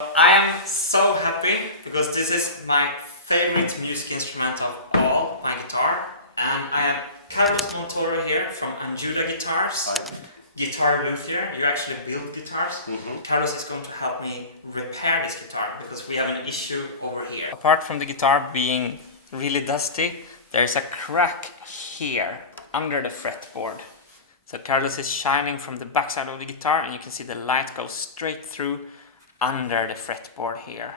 I am so happy because this is my favorite music instrument of all, my guitar. And I have Carlos Montoro here from Anjuda Guitars. Hi. Guitar luthier. You actually build guitars. Carlos is going to help me repair this guitar because we have an issue over here. Apart from the guitar being really dusty, there's a crack here under the fretboard. So Carlos is shining from the backside of the guitar and you can see the light goes straight through under the fretboard here.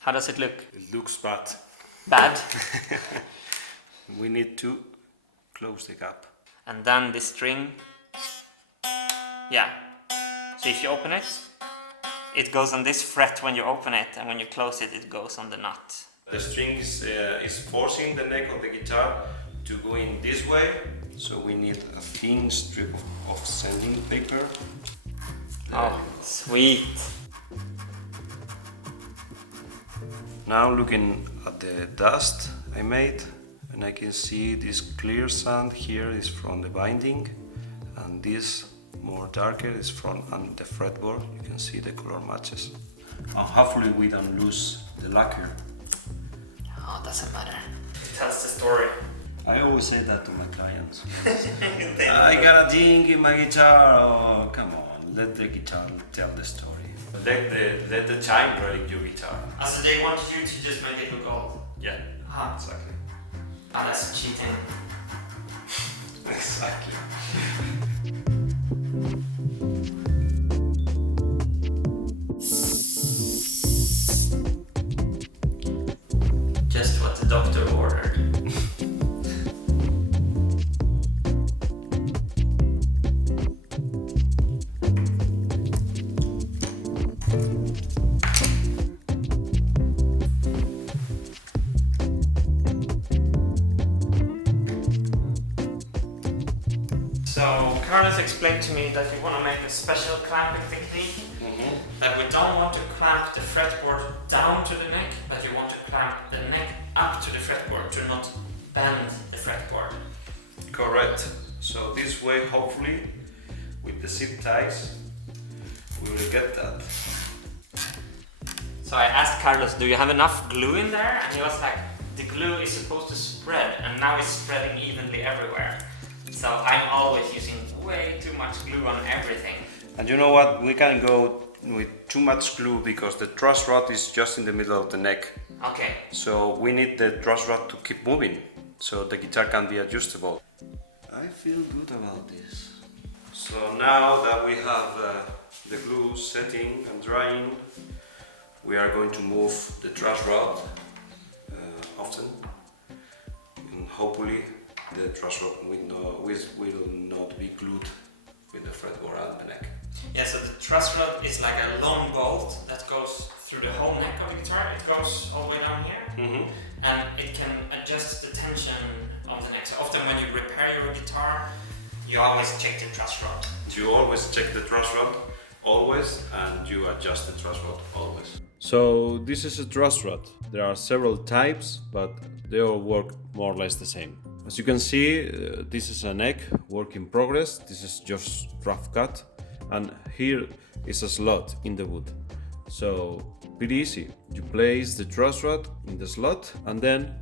How does it look? It looks bad. Bad? We need to close the gap. And then this string, yeah. So if you open it, it goes on this fret when you open it, and when you close it, it goes on the nut. The string is forcing the neck of the guitar to go in this way, so we need a thin strip of sanding paper. Oh, sweet. Now looking at the dust I made, and I can see this clear sand here is from the binding, and this more darker is from the fretboard. You can see the color matches. And hopefully we don't lose the lacquer. Oh, it doesn't matter. It tells the story. I always say that to my clients. I got a ding in my guitar. Oh, come on, let the guitar tell the story. Let the time break your guitar. So they want you to just make it look old? Yeah, exactly. Oh, that's cheating. Exactly. Just what the doctor ordered. So Carlos explained to me that we want to make a special clamping technique. That we don't want to clamp the fretboard down to the neck, but you want to clamp the neck up to the fretboard to not bend the fretboard. Correct. So this way, hopefully, with the zip ties, we will get that. So I asked Carlos, do you have enough glue in there? And he was like, the glue is supposed to spread, and now it's spreading evenly everywhere. So I'm always using way too much glue on everything. And you know what? We can go with too much glue because the truss rod is just in the middle of the neck. Okay. So we need the truss rod to keep moving, so the guitar can be adjustable. I feel good about this. So now that we have the glue setting and drying, we are going to move the truss rod often, and hopefully the truss rod will not be glued with the fretboard and the neck. Yeah, so the truss rod is like a long bolt that goes through the whole neck of the guitar. It goes all the way down here, and it can adjust the tension of the neck. So often when you repair your guitar, you always check the truss rod. You always check the truss rod, always, and you adjust the truss rod, always. So this is a truss rod. There are several types, but they all work more or less the same. As you can see, this is a neck, work in progress. This is just rough cut, and here is a slot in the wood. So pretty easy. You place the truss rod in the slot and then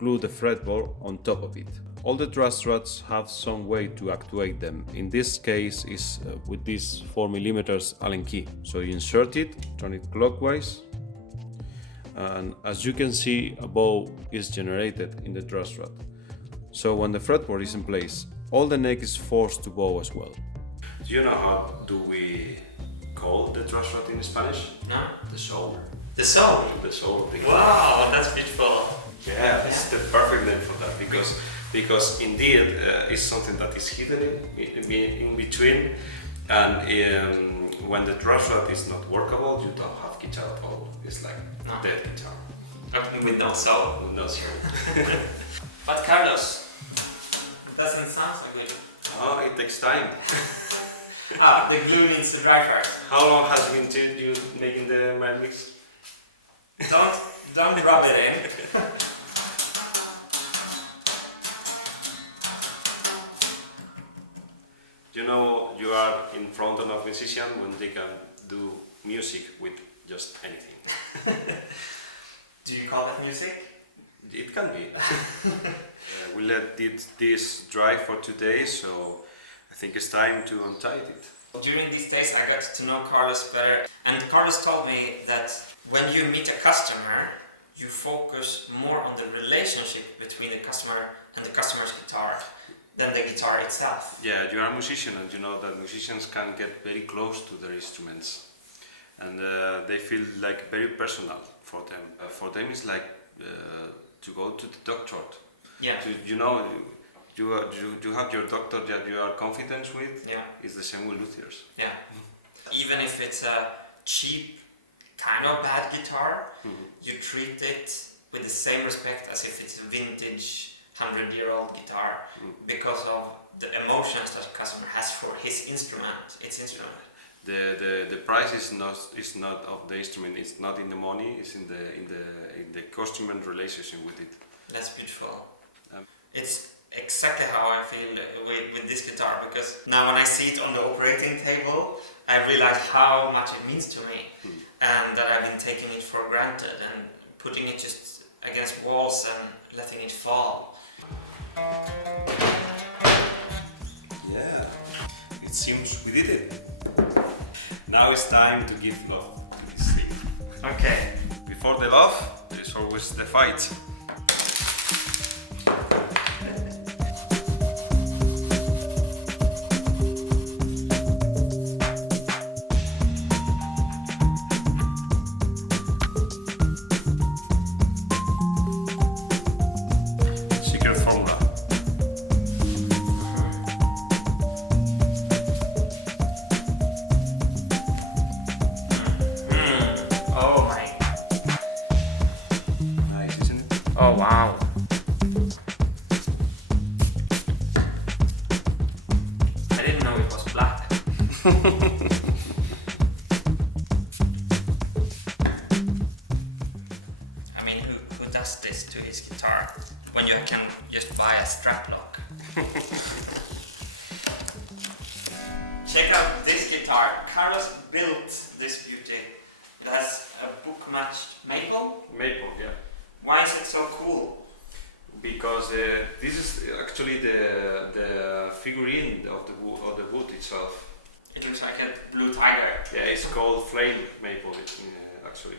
glue the fretboard on top of it. All the truss rods have some way to actuate them. In this case is with this 4mm Allen key. So you insert it, turn it clockwise, and as you can see, a bow is generated in the truss rod. So when the fretboard is in place, all the neck is forced to bow as well. Do you know how do we call the truss rod in Spanish? No? The soul. The soul? The soul. Wow, that's beautiful. Yeah, it's the perfect name for that because indeed it's something that is hidden in between, and when the truss rod is not workable, you don't have guitar at all. It's like dead guitar. With no soul. With no soul. But Carlos, it doesn't sound so good. Oh, it takes time. The glue needs to dry first. How long has it been till you making the mix? Don't rub it in. You know, you are in front of a musician when they can do music with just anything. Do you call it music? It can be. We let this dry for 2 days, so I think it's time to untie it. During these days I got to know Carlos better, and Carlos told me that when you meet a customer, you focus more on the relationship between the customer and the customer's guitar than the guitar itself. Yeah, you are a musician, and you know that musicians can get very close to their instruments, and they feel like very personal for them. For them it's like to go to the doctor. Yeah. You have your doctor that you are confident with. Yeah. It's the same with luthiers. Yeah. Even if it's a cheap, kind of bad guitar, you treat it with the same respect as if it's a vintage 100-year-old guitar, because of the emotions that the customer has for its instrument. The price is not of the instrument. It's not in the money. It's in the customer relationship with it. That's beautiful. It's exactly how I feel with this guitar, because now when I see it on the operating table, I realize how much it means to me, and that I've been taking it for granted and putting it just against walls and letting it fall. Yeah, it seems we did it. Now it's time to give love to this thing. Okay. Before the love, there's always the fight. Secret formula. Oh my. Nice, isn't it? Oh wow. I didn't know it was black. I mean, who does this to his guitar when you can just buy a strap lock? Check out this guitar. Carlos built this beauty. It has a book-matched maple. Maple, yeah. Why is it so cool? Because this is actually the figurine of the wood itself. It looks like a blue tiger. Yeah, it's called flame maple actually.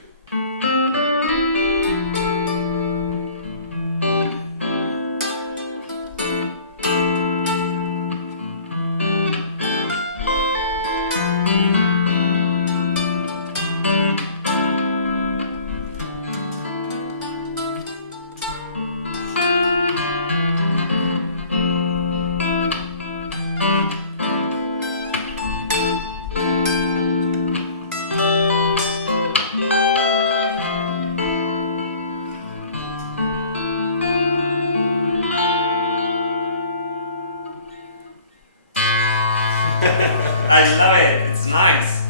I love it. It's nice.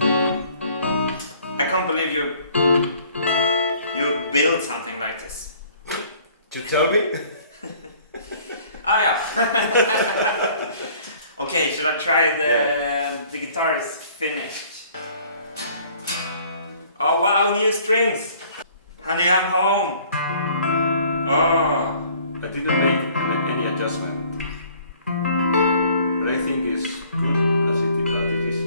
I can't believe you built something like this. To tell me? Oh yeah. Okay, should I try the guitar is finished. Oh wow, new strings. Honey, I'm home. Oh. I didn't make any adjustment. But I think it's good as it is like this.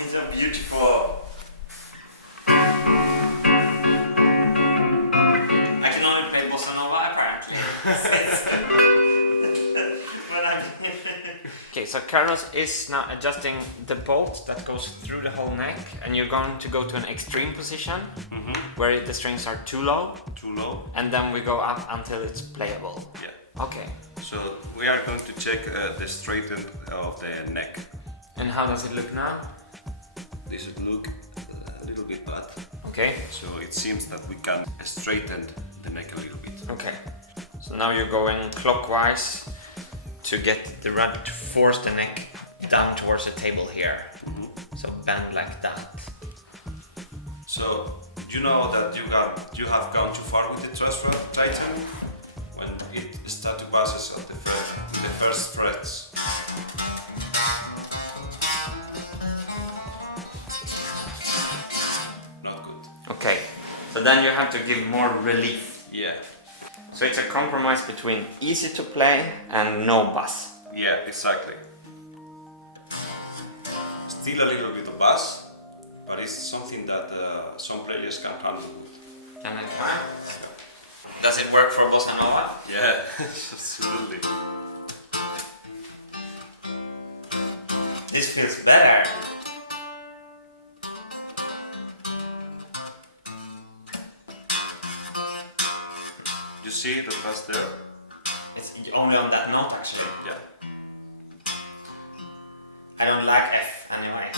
It's so beautiful. I can only play bossa nova apparently. Okay, so Carlos is now adjusting the bolt that goes through the whole neck, and you're going to go to an extreme position where the strings are too low, and then we go up until it's playable. Yeah. Okay. So we are going to check the straighten of the neck. And how does it look now? This would look a little bit bad. Okay. So it seems that we can straighten the neck a little bit. Okay. So now you're going clockwise to get the rod to force the neck down towards the table here. So bend like that. So you know that you have gone too far with the truss rod tightening. When it passes of the first frets. Not good. Okay, so then you have to give more relief. Yeah. So it's a compromise between easy to play and no bass. Yeah, exactly. Still a little bit of bass, but it's something that some players can handle. Can I try? Does it work for bossa nova? Yeah, absolutely. This feels better. You see the bass there? It's only on that note actually. Yeah. I don't like F anyway.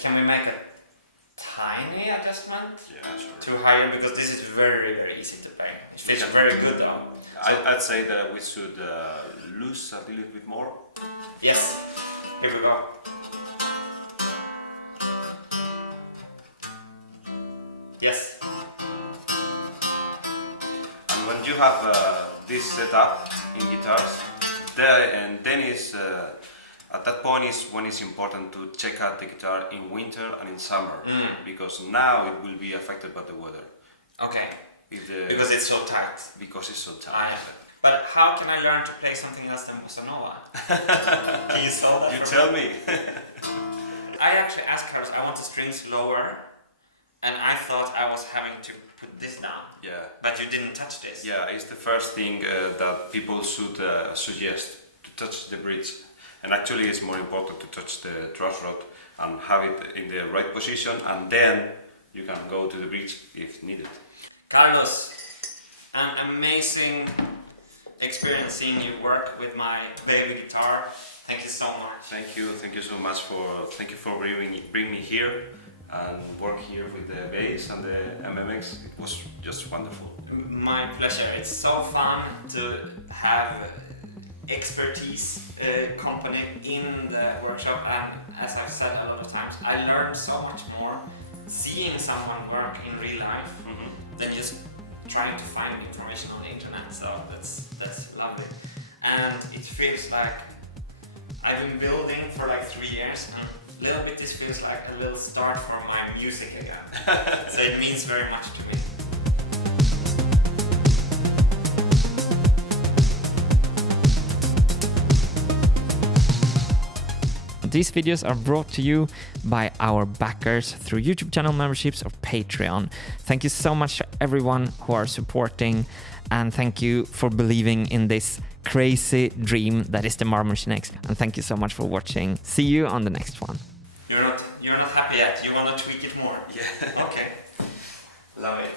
Can we make a tiny adjustment? Yeah, sure. To higher, because this is very, very easy to play. It feels very good though. I'd say that we should lose a little bit more. Yes, here we go. Yes. And when you have this setup in guitars, then is at that point is when it's important to check out the guitar in winter and in summer, because now it will be affected by the weather. Okay. Because it's so tight. Because it's so tight. But how can I learn to play something else than bossa nova? Can you solve that? You tell me. I actually asked Carlos, I want the strings lower, and I thought I was having to put this down. Yeah. But you didn't touch this. Yeah, it's the first thing that people should suggest, to touch the bridge. And actually it's more important to touch the truss rod and have it in the right position, and then you can go to the bridge if needed. Carlos, an amazing experience seeing you work with my baby guitar. Thank you so much. Thank you so much thank you for bringing me here and work here with the bass and the MMX. It was just wonderful. My pleasure. It's so fun to have expertise company in the workshop, and as I've said a lot of times, I learned so much more seeing someone work in real life than just trying to find information on the internet. So that's lovely, and it feels like I've been building for like 3 years, and a little bit this feels like a little start for my music again. So it means very much to me. These videos are brought to you by our backers through YouTube channel memberships or Patreon. Thank you so much to everyone who are supporting, and thank you for believing in this crazy dream that is the Marble Machine X. And thank you so much for watching. See you on the next one. You're not happy yet. You want to tweak it more. Yeah. Okay. Love it.